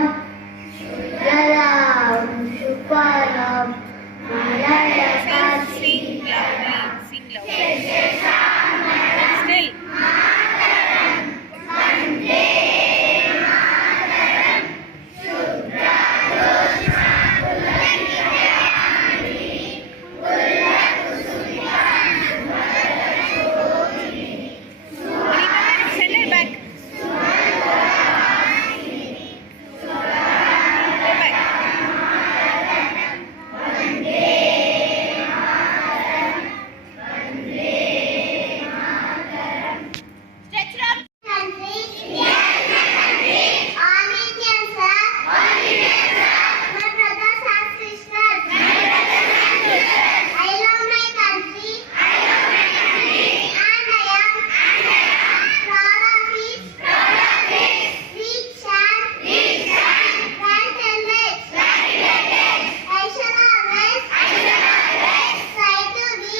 Shubharam, Shubharam, Shubharam, Malayakam Singharam, Still. Send it back. Go back. Stretch it up. Country, India is my country. All Indians are, my brothers and sisters. I love my country. And I am proud of it. Rich and grand heritage. I shall always try to be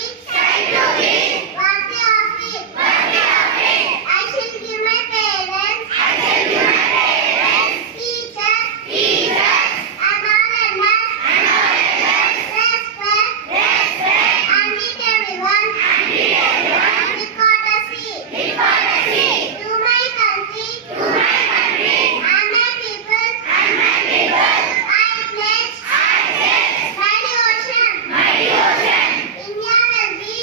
worthy of it. I shall give my parents, teachers, and all elders respect and meet everyone with courtesy. To my country and my people, I pledge my devotion. India will be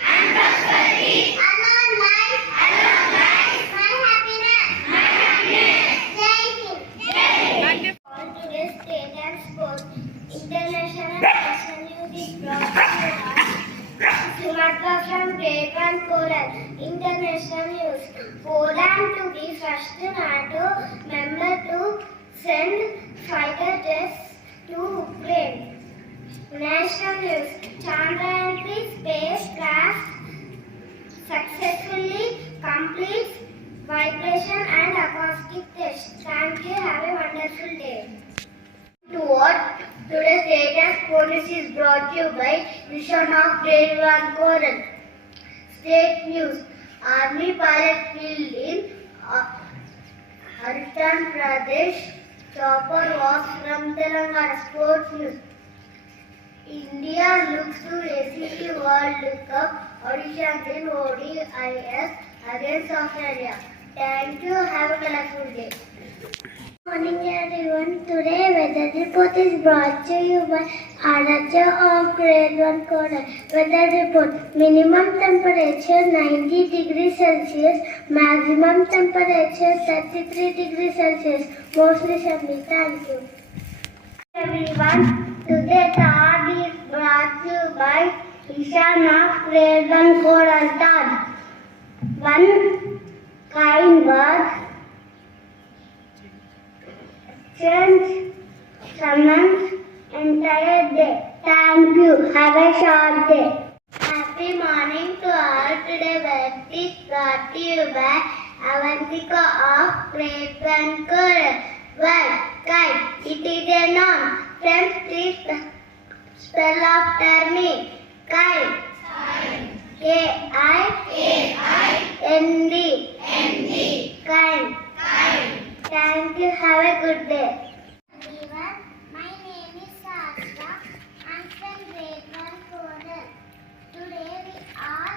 and prosperity. Alone life, my happiness. Jai Hind. On today's state and sport, international national youth is brought to us. Sumatra from Great One Coral, international news. Poland to be first NATO member to send fighter jets to Ukraine. National news. Chandrayaan 3 spacecraft successfully completes vibration and acoustic test. Thank you. Have a wonderful day. To what? Today's latest bonus is brought to you by Mission of Grade 1 Coral. State news. Army pilot killed in Haryana Pradesh. Chopper was from Telangana. Sports news. India looks to ACC World Cup auditions in ODIs against Australia. Thank you. Have a colorful day. Morning everyone. Today weather report is brought to you by Aradja of Grade 1 Coral. Weather report. Minimum temperature 90 degrees Celsius. Maximum temperature 33 degrees Celsius. Mostly sunny. Thank you. Everyone. Today Tad is brought to you by Ishan of Grade 1 Coral. Tad. One kind word. Change someone's entire day. Thank you. Have a short day. Happy morning to all. Today work is brought to you by Avantika of Great One Coral. Word, kite. It is a noun. Friends, please spell after me. Kite. K-I-N-D. Kind. Thank you. Have a good day. Everyone, my name is Sasha. I'm from Grade 1 Coral. Today we are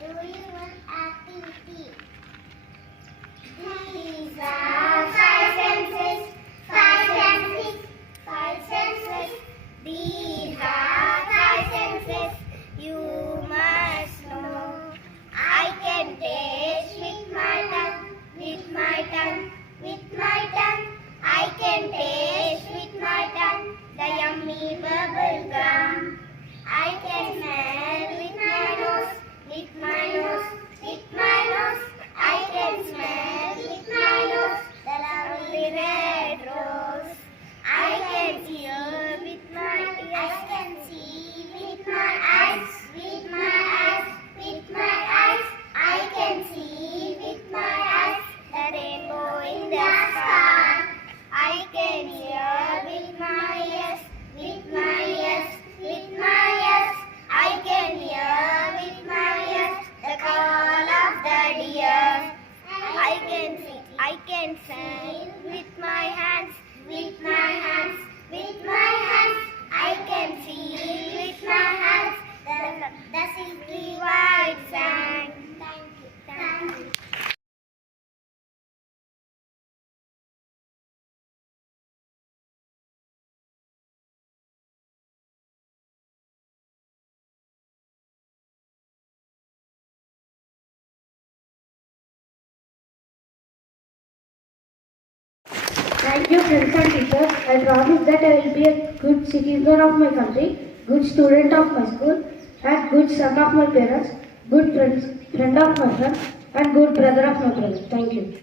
doing one activity. These are five senses. These are five senses. You must know. I can taste with my tongue. I can taste with my tongue the yummy bubble gum. I can smell with my nose. I can smell with my nose the lovely red rose. I can hear with my ears. I can see with my eyes. I can see with my eyes the rainbow in can see with my hands, with my hands, with my hands. I can see with my hands the silky white sand. Thank you. Thank you. Thank you, friends and teachers. I promise that I will be a good citizen of my country, good student of my school, and good son of my parents, good friend of my friend, and good brother of my brother. Thank you.